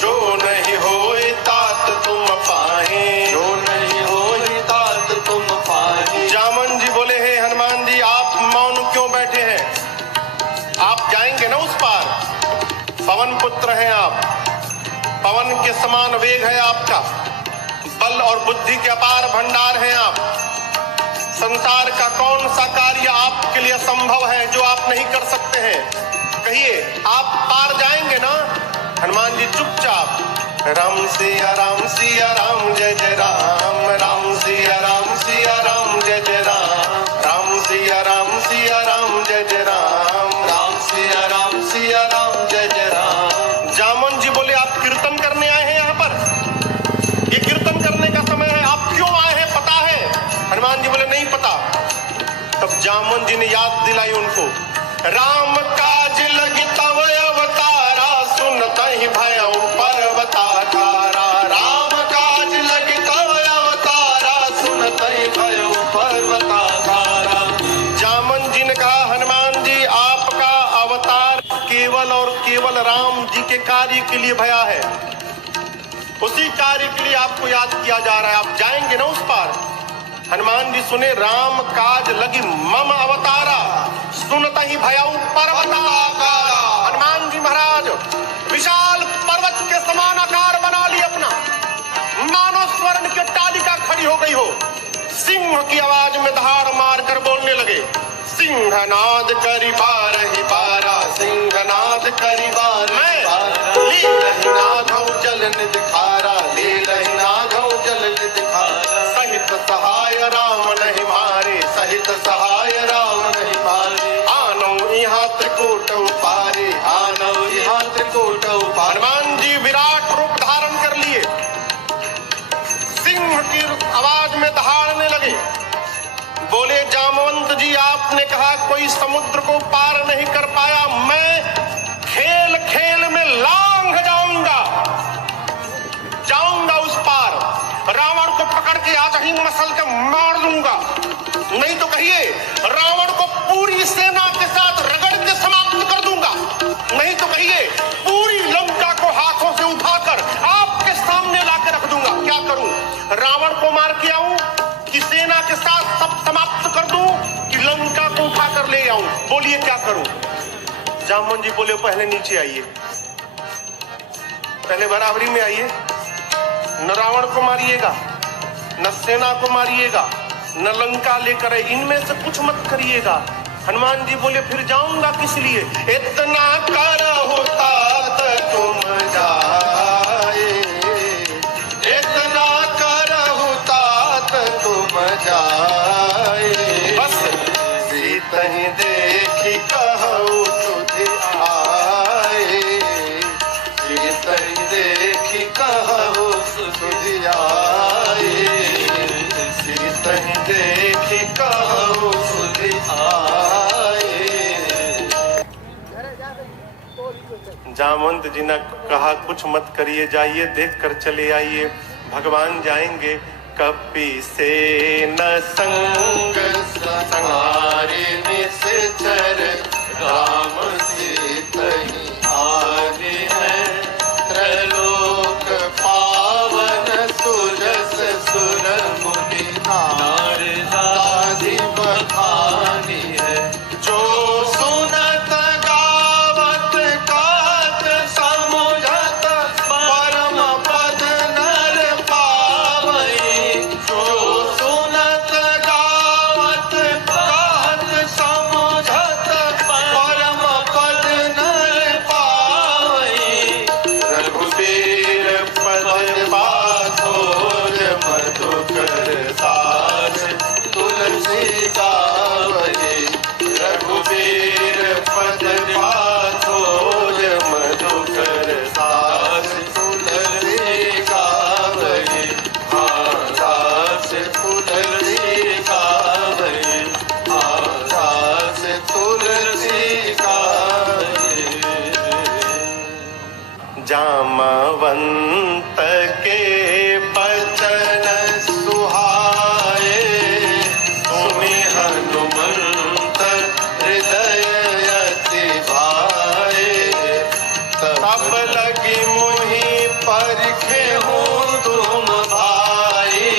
जो नहीं होए तात तुम पाए, जो नहीं होए तात तुम पाए। जामन जी बोले, हे हनुमान जी आप मौन क्यों बैठे हैं? आप जाएंगे ना उस पार, पवन पुत्र हैं आप, पवन के समान वेग है आपका, बल और बुद्धि के अपार भंडार हैं आप। संसार का कौन सा कार्य आपके लिए संभव है जो आप नहीं कर सकते हैं? कहिए, आप पार जाएंगे ना? हनुमान जी चुपचाप, राम सिया राम सिया राम जय जय राम, राम सिया राम सिया राम जय जय राम, राम सिया राम सिया राम जय जय राम, राम सिया राम सिया राम जय जय राम। जामन जी बोले, आप कीर्तन करने आए हैं यहाँ पर? ये कीर्तन करने का समय है, आप क्यों आए हैं पता है? हनुमान जी बोले, नहीं पता। तब जामन जी ने याद दिलाई उनको, राम काज लगी तव अवतारा, सुनत ही भयउ पर्वताकारा, राम काज लगी तव अवतारा, सुनत ही भयउ पर्वताकारा। जामन जी ने कहा, हनुमान जी आपका अवतार केवल और केवल राम जी के कार्य के लिए भया है, उसी कार्य के लिए आपको याद किया जा रहा है, आप जाएंगे ना उस पार? हनुमान जी सुने, राम काज लगी मम अवतारा, सुनत ही भयउ पर्वताकारा। हनुमान जी महाराज विशाल पर्वत के समान आकार बना ली अपना, मानो स्वर्ण की तालिका खड़ी हो गई हो। सिंह की आवाज में दहाड़ मार कर बोलने लगे, सिंहनाद करी बारहि बारा, सिंहनाद करी बार मैं लीलहि नाघौ जल निधिखारा, लीलहि नाघौ जल निधिखारा। सहित सहाय राम नहीं मारे, सहित सहाय राम नहीं मारे, आनो यहाँ त्रिकूट पारे आनौ यहाँ त्रिकूट पारे। हनुमान जी विराट रूप धारण कर लिए, सिंह की आवाज में दहाड़ने लगे, बोले, जामवंत जी आपने कहा कोई समुद्र को पार नहीं कर पाया, मैं खेल खेल में लांघ जाऊंगा उस पार, रावण को पकड़ के आज ही मसल के मार दूंगा। नहीं तो कहिए, रावण को पूरी सेना के साथ रगड़ के समाप्त कर दूंगा। नहीं तो कहिए, पूरी लंका को हाथों से उठाकर आपके सामने लाकर रख दूंगा। क्या करूं? रावण को मार के आऊं कि सेना के साथ सब समाप्त कर दूं कि लंका को उठाकर ले आऊं? बोलिए क्या करूं? जामन जी बोले, पहले नीचे आइए, पहले बराबरी में आइए, न रावण को मारिएगा, न सेना को मारिएगा, न लंका लेकर आए, इनमें से कुछ मत करिएगा। हनुमान जी बोले, फिर जाऊंगा किस लिए? इतना करहु तात तुम जाए, इतना करहु तात तुम जाए, बस सीतहि देखि कहु सुधि आए, सीतहि देखि कहु सुधि आए, सीतहि देखि कहु सुधि आए। जामवंत जी ने कहा, कुछ मत करिए, जाइए देख कर चले आइए, भगवान जाएंगे। कपि से न संग संहारे निश्चर, राम सीतहि आगे है, त्रैलोक पावन सुरस सुर मुनि नारदादि बखानी है। जो सुनत गावत कहत समुझत, परम पद नर पावई। जो सुनत गावत कहत समुझत, परम पद नर पावई। रघुबीर पद पाथोर मधुकर दास, तुलसी गावई। रघुबीर पद पाथोर मधुकर दास, तुलसी गावई। हाँ दास तुलसी गावई, हाँ दास तुलसी गावई। जामवंत के बचन सुहाए, सुनि हनुमंत हृदय अति भाए। तब तब लगी मोहि परिखे हो तुम भाई,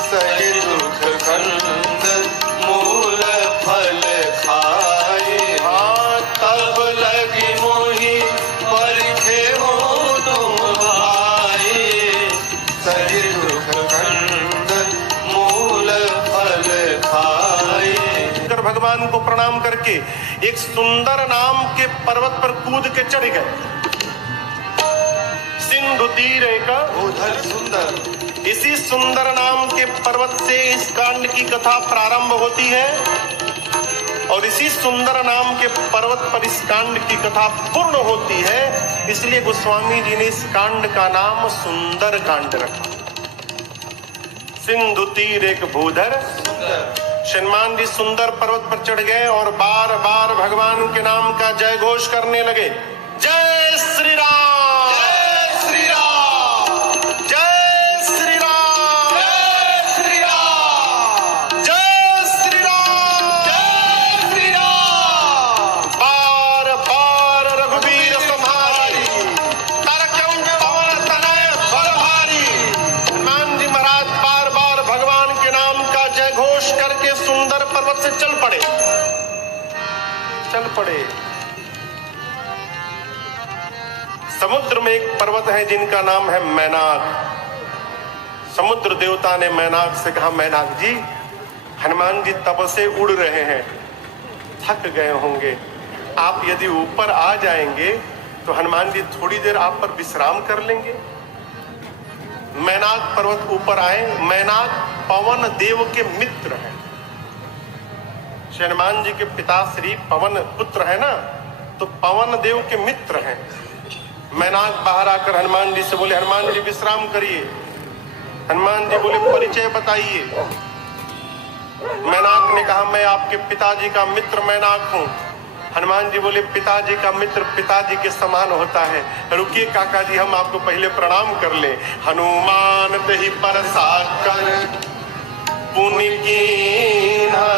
सही दुख खंड मूल फल खाए। हाँ तब लगी मोही परिखे हो तुम भाई, सही दुख खंड मूल फल खाए। शंकर भगवान को प्रणाम करके एक सुंदर नाम के पर्वत पर कूद के चढ़ गए। सिंधु तीर एक उधर सुंदर, इसी सुंदर नाम के पर्वत से इस कांड की कथा प्रारंभ होती है और इसी सुंदर नाम के पर्वत पर इस कांड की कथा पूर्ण होती है। इसलिए गोस्वामी जी ने इस कांड का नाम सुंदर कांड रखा। सिंधु तीर एक भूधर सुंदर। हनुमान जी सुंदर पर्वत पर चढ़ गए और बार बार भगवान के नाम का जय घोष करने लगे। जय श्री राम, जय श्री राम, जय श्री राम, जय श्री राम, जय श्री राम, जय श्री राम। बार बार रघुवीर संहारी, तारकं पवन तनय बल भारी। हनुमान जी महाराज बार बार भगवान के नाम का जय घोष करके सुंदर पर्वत से चल पड़े। समुद्र में एक पर्वत है जिनका नाम है मैनाक। समुद्र देवता ने मैनाक से कहा, मैनाक जी, हनुमान जी तब से उड़ रहे हैं, थक गए होंगे, आप यदि ऊपर आ जाएंगे तो हनुमान जी थोड़ी देर आप पर विश्राम कर लेंगे। मैनाक पर्वत ऊपर आए। मैनाक पवन देव के मित्र हैं। हनुमान जी के पिता श्री पवन पुत्र है ना, तो पवन देव के मित्र हैं। मैनाक बाहर आकर हनुमान जी से बोले, हनुमान जी विश्राम करिए। हनुमान जी बोले, परिचय बताइए। मैनाक ने कहा, मैं आपके पिताजी का मित्र मैनाक हूँ। हनुमान जी बोले, पिताजी का मित्र पिताजी के समान होता है, रुकिए काका जी, हम आपको पहले प्रणाम कर ले। हनुमान तहि परसा कर पुनि कीन्हा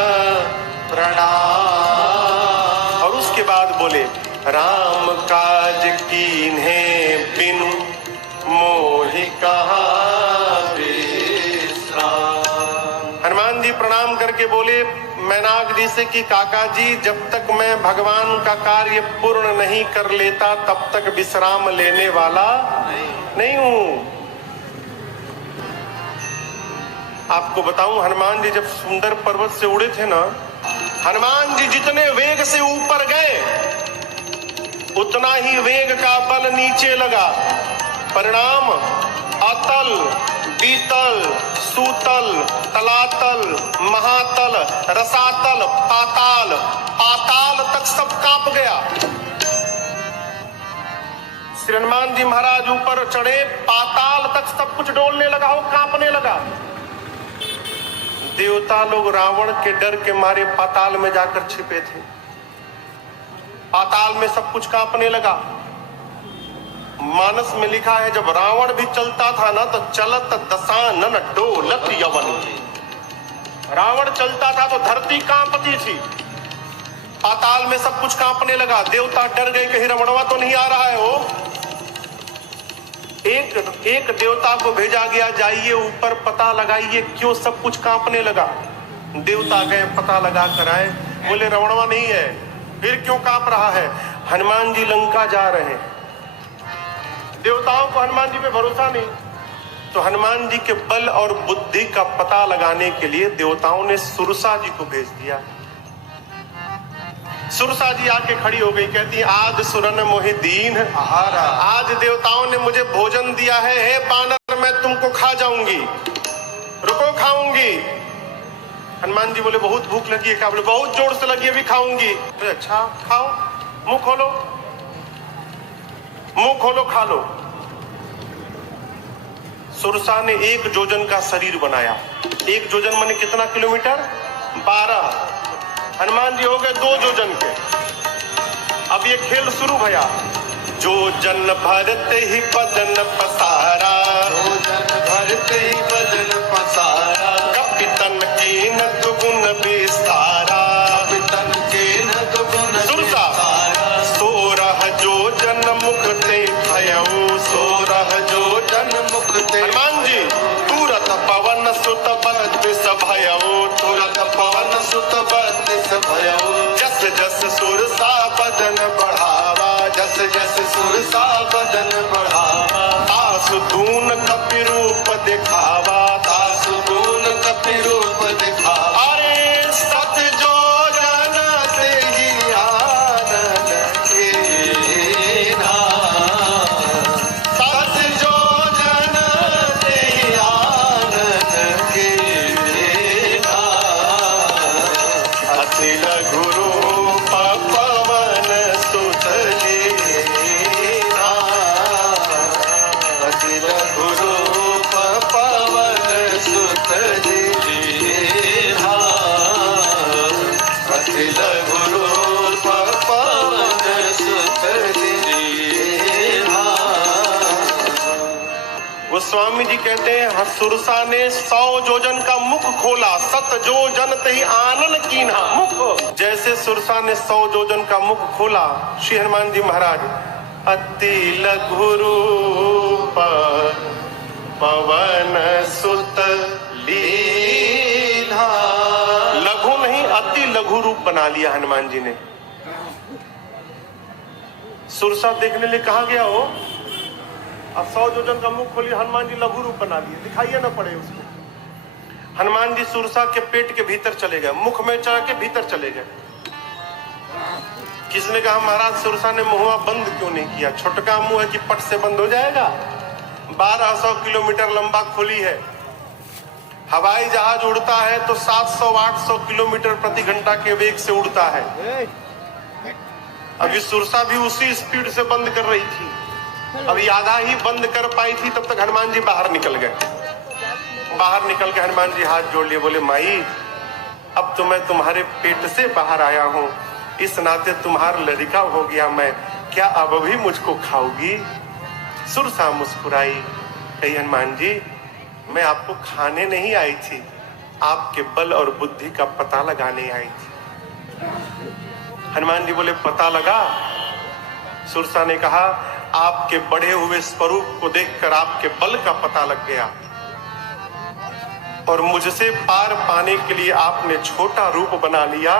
प्रणाम। और उसके बाद बोले, राम काज कीन्हे बिनु मोहि कहाँ विश्राम। हनुमान जी प्रणाम करके बोले मैनाक जी से कि काका जी, जब तक मैं भगवान का कार्य पूर्ण नहीं कर लेता तब तक विश्राम लेने वाला नहीं हूं। आपको बताऊं, हनुमान जी जब सुंदर पर्वत से उड़े थे ना, हनुमान जी जितने वेग से ऊपर गए उतना ही वेग का बल नीचे लगा। परिणाम अतल, बीतल, सूतल, तलातल, महातल, रसातल, पाताल, पाताल तक सब कांप गया। श्री हनुमान जी महाराज ऊपर चढ़े, पाताल तक सब कुछ डोलने लगा हो, कांपने लगा। देवता लोग रावण के डर के मारे पाताल में जाकर छिपे थे। पाताल में सब कुछ कांपने लगा। मानस में लिखा है, जब रावण भी चलता था ना तो चलत दशानन डोलत यवन। रावण चलता था तो धरती कांपती थी। पाताल में सब कुछ कांपने लगा। देवता डर गए, कहीं रावणवा तो नहीं आ रहा है। वो एक देवता को भेजा गया, जाइए ऊपर पता लगाइए क्यों सब कुछ कांपने लगा। देवता गए, पता लगा कर आए, बोले रावणवा नहीं है। फिर क्यों कांप रहा है? हनुमान जी लंका जा रहे हैं। देवताओं को हनुमान जी पे भरोसा नहीं, तो हनुमान जी के बल और बुद्धि का पता लगाने के लिए देवताओं ने सुरसा जी को भेज दिया। सुरसा जी आके खड़ी हो गई, कहती, आज सुरन मोहि दीन आहारा। आज देवताओं ने मुझे भोजन दिया है, हे बानर, मैं तुमको खा जाऊंगी, रुको खाऊंगी। हनुमान जी बोले, बहुत भूख लगी है क्या? बोले, बहुत जोर से लगी है, भी खाऊंगी। बोले, अच्छा खाओ, मुंह खोलो, मुंह खोलो, खा लो। सुरसा ने 1 जोजन का शरीर बनाया। 1 जोजन माने कितना किलोमीटर? 12। हनुमान जी हो गए 2 जोजन के। अब ये खेल शुरू भया। जोजन भरते ही बदन पसारा, जोजन भरते ही बदन पसारा, कपितन कीन दुगुन विस्तारा, कपितन कीन दुगुन सुरसा विस्तारा, 16 जोजन मुख ते भयऊ, 16 जो बढ़ावा, जस जस सुरसा बदन बढ़ावा, तासु दून कपि रूप दिखावा, तासु गुण कपि रूप दिखावा। अरे सत जो जन से ही आनंद कीन्हा, सत जो जन से ही आनंद कीन्हा। अति लघु रूप पवन सुत लीना, अति लघु रूप पवन सुत लीन्हा, अति लघु रूप पवन सुत लीन्हा। गोस्वामी जी कहते हैं सुरसा ने 100 योजन का मुख खोला, सत जो जन तही आनन कीन्हा। मुख जैसे सुरसा ने 100 योजन का मुख खोला, श्री हनुमान जी महाराज अति लघु रूप पवन सुत लीन्हा, लघु नहीं अति लघु रूप बना लिया हनुमान जी ने। सुरसा देखने लिए कहा गया हो, अब 100 योजन का मुख खोली, हनुमान जी लघु रूप बना लिए, दिखाइए ना पड़े उसको। हनुमान जी सुरसा के पेट के भीतर चले गए, मुख में चढ़ के भीतर चले गए। किसने कहा महाराज सुरसा ने मुंह बंद क्यों नहीं किया? छोटका मुंह है कि पट से बंद हो जाएगा? 1200 किलोमीटर लंबा खोली है। हवाई जहाज उड़ता है तो 700-800 किलोमीटर प्रति घंटा के वेग से उड़ता है। अभी सुरसा भी उसी स्पीड से बंद कर रही थी, अभी आधा ही बंद कर पाई थी, तब तक हनुमान जी बाहर निकल गए। बाहर निकल के हनुमान जी हाथ जोड़ लिए, बोले माई अब तो मैं तुम्हारे पेट से बाहर आया हूं, इस नाते तुम्हारा लड़का हो गया मैं, क्या अब भी मुझको खाओगी? सुरसा मुस्कुराई, कही हनुमान जी मैं आपको खाने नहीं आई थी, आपके बल और बुद्धि का पता लगाने आई थी। हनुमान जी बोले पता लगा? सुरसा ने कहा आपके बढ़े हुए स्वरूप को देखकर आपके बल का पता लग गया, और मुझसे पार पाने के लिए आपने छोटा रूप बना लिया,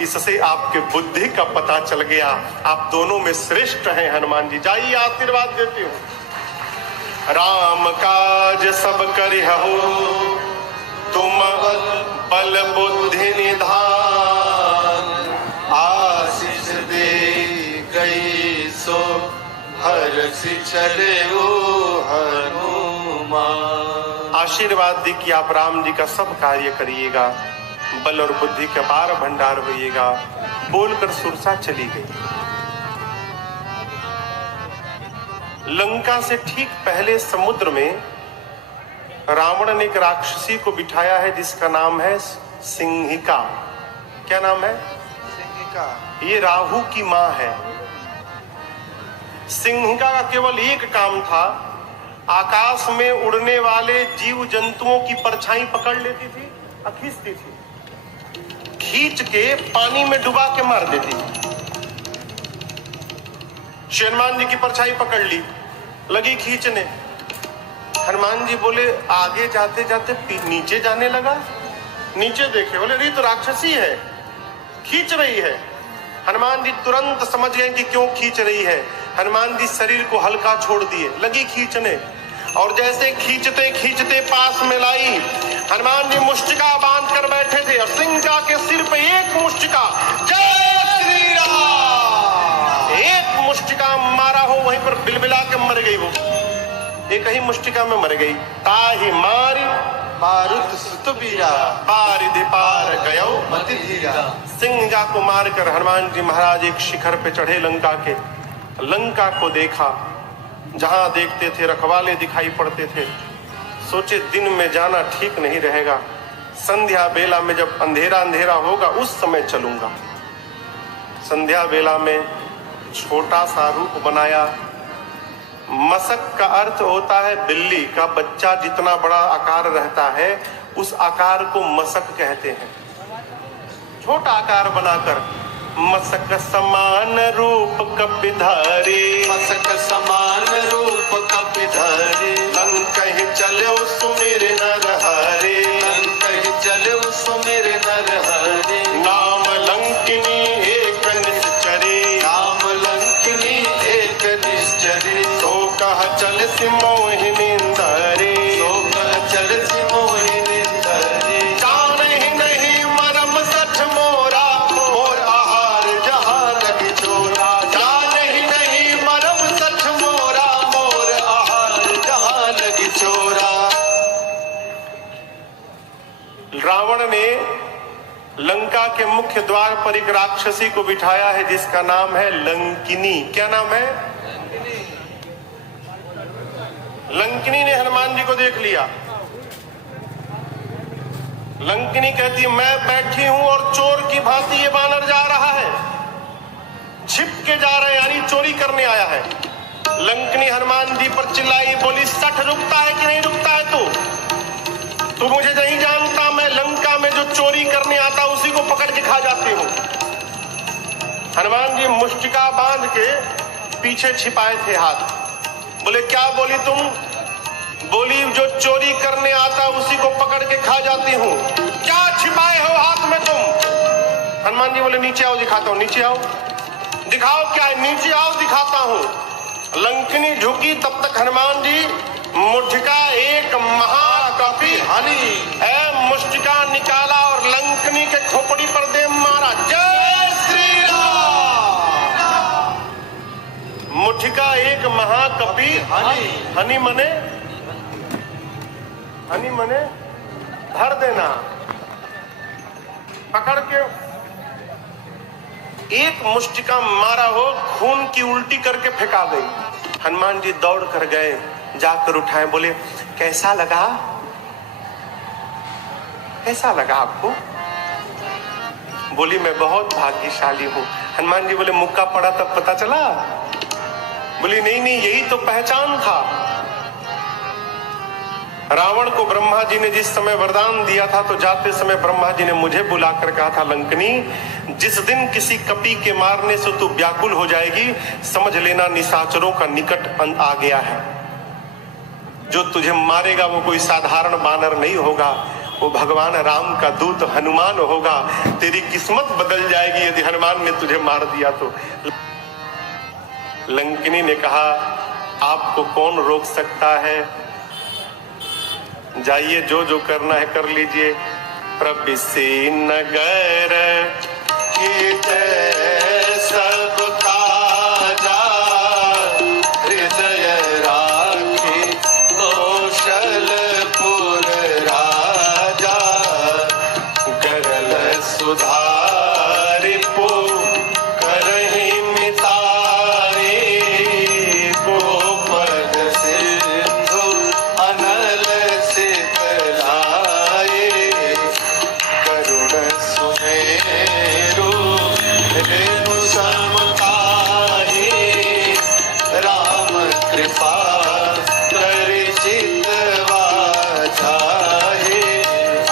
इससे आपके बुद्धि का पता चल गया। आप दोनों में श्रेष्ठ हैं हनुमान जी। जाइए आशीर्वाद देती हूँ। राम काज सब करिहु तुम बल बुद्धि निधान, आशीष दे गई सो हर्षि चले वो हनुमान। आशीर्वाद दी कि आप राम जी का सब कार्य करिएगा, बल और बुद्धि का पार भंडार होइएगा, बोलकर सुरसा चली गई। लंका से ठीक पहले समुद्र में रावण ने एक राक्षसी को बिठाया है जिसका नाम है सिंहिका। क्या नाम है? सिंहिका। ये राहु की मां है। सिंहिका का केवल एक काम था, आकाश में उड़ने वाले जीव जंतुओं की परछाई पकड़ लेती थी और खींचती थी, खींच के पानी में डुबा के मार देती। हनुमान जी की परछाई पकड़ ली, लगी खींचने। हनुमान जी बोले आगे जाते जाते नीचे जाने लगा, नीचे देखे, बोले अरे तो राक्षसी है, खींच रही है। हनुमान जी तुरंत समझ गए कि क्यों खींच रही है। हनुमान जी शरीर को हल्का छोड़ दिए, लगी खींचने, और जैसे खींचते खींचते पास में लाई, हनुमान जी मुष्टिका बांध कर बैठे थे और सिंहिका के सिर पे एक मुष्टिका, जय श्री राम, एक मुष्टिका मारा हो, वहीं पर बिलबिला के मर गई। वो एक ही मुष्टिका में मर गई। ताहि मारी मारुत सुत बीरा, पारिधि पार गयो मति धीरा। सिंहिका को मारकर हनुमान जी महाराज एक शिखर पे चढ़े लंका के। लंका को देखा, जहां देखते थे रखवाले दिखाई पड़ते थे। सोचे दिन में जाना ठीक नहीं रहेगा, संध्या बेला में जब अंधेरा अंधेरा होगा उस समय चलूंगा। संध्या बेला में छोटा सा रूप बनाया। मसक का अर्थ होता है बिल्ली का बच्चा जितना बड़ा आकार रहता है उस आकार को मसक कहते हैं। छोटा आकार बनाकर मसक समान रूप कपिधारी, मसक समान रूप कपिधारी। लंकहि चलो सुमिर नर हरे, लंकहि चलो सुमिर नर हरे। नाम लंकिनी एक निश्चरी, नाम चल सिमोहिनी धरे शोक चल सिमोहिनी धरे जानहि नहीं मरम सठ मोरा मोर आहार जहाँ लगी चोरा जानहि नहीं मरम सठ मोरा मोर आहार जहाँ लगी चोरा। रावण ने लंका के मुख्य द्वार पर एक राक्षसी को बिठाया है जिसका नाम है लंकिनी। क्या नाम है? लंकिनी ने हनुमान जी को देख लिया। लंकिनी कहती है मैं बैठी हूं और चोर की भांति ये बानर जा रहा है, छिप के जा रहा है, यानी चोरी करने आया है। लंकिनी हनुमान जी पर चिल्लाई, बोली सठ रुकता है कि नहीं रुकता है तू मुझे नहीं जानता, मैं लंका में जो चोरी करने आता उसी को पकड़ के खा जाती हूँ। हनुमान जी मुष्टिका बांध के पीछे छिपाए थे हाथ। बोले क्या बोली तुम? बोली जो चोरी करने आता उसी को पकड़ के खा जाती हूँ। क्या छिपाए हो हाथ में तुम? हनुमान जी बोले नीचे आओ दिखाता हूँ। नीचे आओ, दिखाओ क्या है? नीचे आओ दिखाता हूँ। लंकिनी झुकी, तब तक हनुमान जी मुष्टिका एक महाकपि हनी है मुष्टिका निकाला और लंकिनी के खोपड़ी पर दे मारा। जय श्री राम। मुष्टिका एक महाकपि हनी हनी मने भर देना। पकड़ के एक मुष्टिका मारा हो, खून की उल्टी करके फेंका गई। हनुमान जी दौड़ कर गए, जाकर उठाए, बोले कैसा लगा? कैसा लगा आपको? बोली मैं बहुत भाग्यशाली हूं। हनुमान जी बोले मुक्का पड़ा तब पता चला? बोली नहीं नहीं यही तो पहचान था। रावण को ब्रह्मा जी ने जिस समय वरदान दिया था तो जाते समय ब्रह्मा जी ने मुझे बुलाकर कहा था लंकिनी जिस दिन किसी कपि के मारने से तू व्याकुल हो जाएगी समझ लेना निशाचरों का निकट अंत आ गया है। जो तुझे मारेगा वो कोई साधारण बानर नहीं होगा, वो भगवान राम का दूत हनुमान होगा। तेरी किस्मत बदल जाएगी यदि हनुमान ने तुझे मार दिया तो। लंकिनी ने कहा आपको कौन रोक सकता है, जाइए जो जो करना है कर लीजिए। प्रबिसी नगर की जय सब काजा हृदय राखी कौशलपुर राजा गरल सुधारि पो करहि मितारे गोपद सिंधु अनल सितलाए करुण सुमेरु रेणु समकाहे राम कृपा करि चितवा जाहे।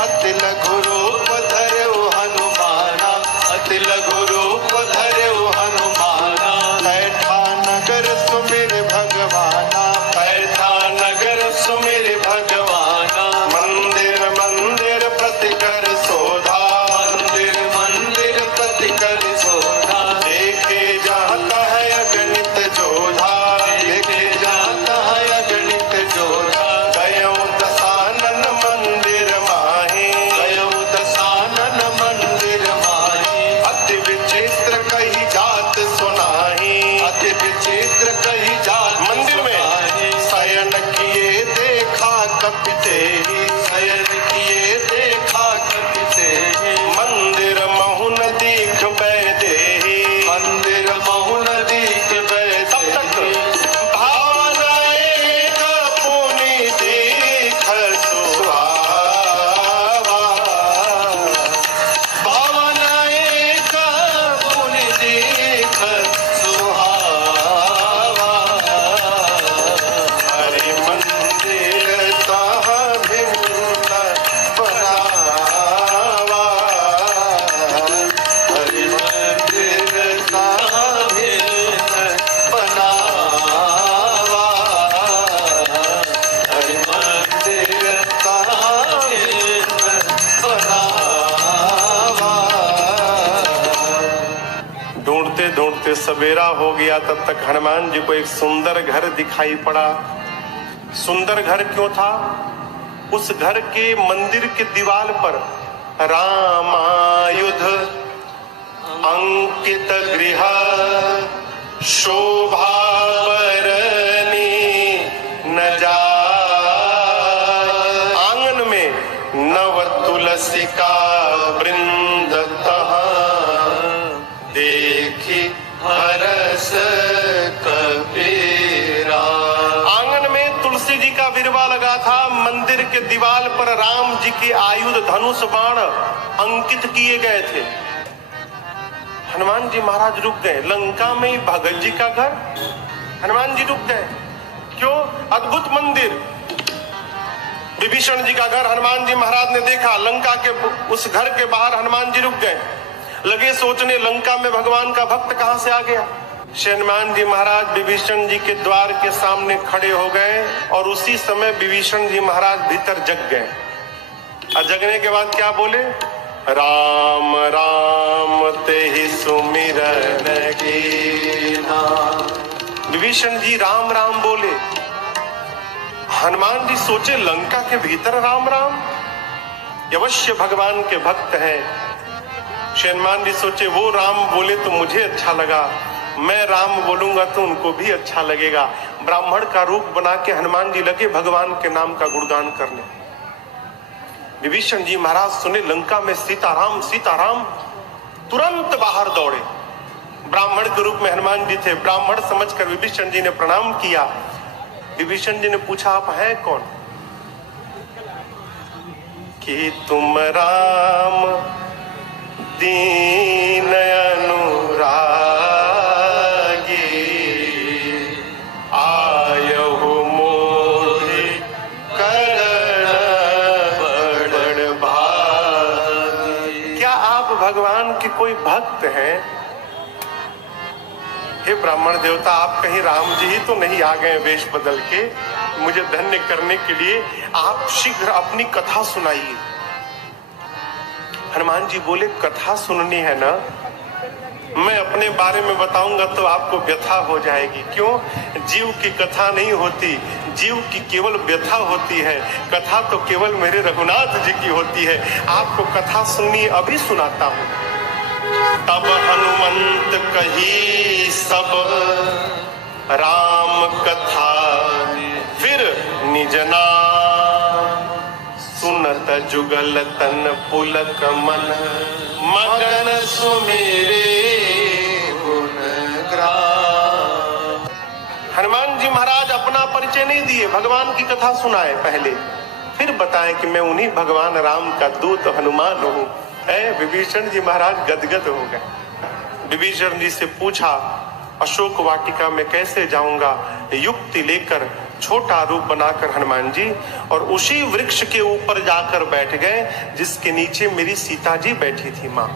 अति लघु रूप धरऊ हनुमाना अति लघु रूप धरऊ हनुमाना बैठा नगर सुमिर भगवाना बैठा नगर सुमिर भगवाना मंदिर मंदिर प्रति कर शोधा मंदिर मंदिर प्रति कर शोधा देखे जाता है अगणित जोधा देखे जाता है अगणित जोधा गयो दशानन मंदिर माहे गयो दशानन मंदिर माहे अति विचित्र कही जात सुनाही अति विचित्र कही जात मंदिर में शयन किए देखा कपिते शयन किए देखा कपिते मंदिर महुन दीख बैदे मंदिर महुन दीख बैदे तब तक भावनाए पुनि देख सुहावा भावनाए पुनि देख सुहावा हरि मंदिर तहाँ भिन्न बनावा हरि मंदिर तहाँ भिन्न बनावा हरि मंदिर तहाँ भिन्न बनावा। ढूंढते ढूंढते सवेरा हो गया। तब तक हनुमान जी को एक सुंदर घर दिखाई पड़ा। सुंदर घर क्यों था? उस घर के मंदिर के दीवार पर रामायुध अंकित गृह शोभा बरनी न जाय। आंगन में नव तुलसी का वृंद देखी हरस कबीरा। आंगन में तुलसी जी का विरवा लगा था। मंदिर के दीवार पर राम जी के आयुध धनुष बाण अंकित किए गए थे। हनुमान जी महाराज रुक गए। लंका में ही भगत जी का घर, हनुमान जी रुक गए। क्यों? अद्भुत मंदिर। विभीषण जी का घर हनुमान जी महाराज ने देखा। लंका के उस घर के बाहर हनुमान जी रुक गए। लगे सोचने, लंका में भगवान का भक्त कहां से आ गया। हनुमान जी महाराज विभीषण जी के द्वार के सामने खड़े हो गए और उसी समय विभीषण जी महाराज भीतर जग गए। और जगने के बाद क्या बोले? राम राम तेहि सुमिरन कीन्हा। विभीषण जी राम राम बोले। हनुमान जी सोचे, लंका के भीतर राम राम, अवश्य भगवान के भक्त हैं। हनुमान जी सोचे, वो राम बोले तो मुझे अच्छा लगा, मैं राम बोलूंगा तो उनको भी अच्छा लगेगा। ब्राह्मण का रूप बना के हनुमान जी लगे भगवान के नाम का गुणगान करने। विभीषण जी महाराज सुने लंका में सीताराम सीताराम, तुरंत बाहर दौड़े। ब्राह्मण के रूप में हनुमान जी थे। ब्राह्मण समझकर विभीषण जी ने प्रणाम किया। विभीषण जी ने पूछा, आप हैं कौन? कि तुम राम दीन अनुरागी, आयहु मोहि करण बड़ भागी। क्या आप भगवान के कोई भक्त हैं? हे ब्राह्मण देवता, आप कहीं राम जी ही तो नहीं आ गए वेश बदल के मुझे धन्य करने के लिए? आप शीघ्र अपनी कथा सुनाइए। हनुमान जी बोले, कथा सुननी है ना? मैं अपने बारे में बताऊंगा तो आपको व्यथा हो जाएगी। क्यों? जीव की कथा नहीं होती, जीव की केवल व्यथा होती है। कथा तो केवल मेरे रघुनाथ जी की होती है। आपको कथा सुननी, अभी सुनाता हूं। तब हनुमंत कही सब राम कथा, फिर निज नाम सुनत जुगल तन पुलक मन, मगन सुमेरे गुण ग्राम। हनुमान जी महाराज अपना परिचय नहीं दिए, भगवान की कथा सुनाए पहले, फिर बताएं कि मैं उन्हीं भगवान राम का दूत हनुमान हूं। विभीषण जी महाराज गदगद हो गए। विभीषण जी से पूछा, अशोक वाटिका में कैसे जाऊंगा? युक्ति लेकर छोटा रूप बनाकर हनुमान जी और उसी वृक्ष के ऊपर जाकर बैठ गए जिसके नीचे मेरी सीता जी बैठी थी मां।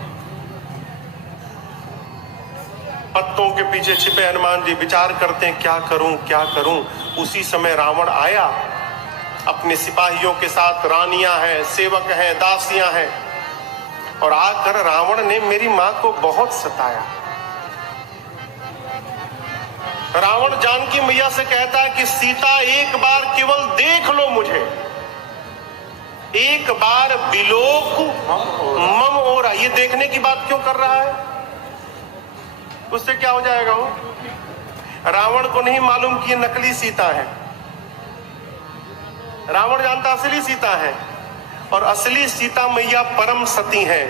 पत्तों के पीछे छिपे हनुमान जी विचार करते हैं, क्या करूं क्या करूं। उसी समय रावण आया अपने सिपाहियों के साथ। रानियां हैं, सेवक हैं, दासियां हैं, और आकर रावण ने मेरी मां को बहुत सताया। रावण जानकी मैया से कहता है कि सीता एक बार केवल देख लो मुझे, एक बार बिलोक मम ओरा। ये देखने की बात क्यों कर रहा है? उससे क्या हो जाएगा? वो रावण को नहीं मालूम कि ये नकली सीता है। रावण जानता असली सीता है, और असली सीता मैया परम सती है।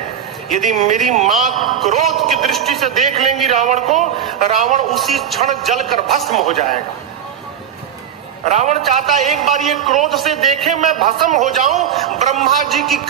यदि मेरी मां क्रोध की दृष्टि से देख लेंगी रावण को, रावण उसी क्षण जलकर भस्म हो जाएगा। रावण चाहता एक बार ये क्रोध से देखे मैं भस्म हो जाऊं। ब्रह्मा जी की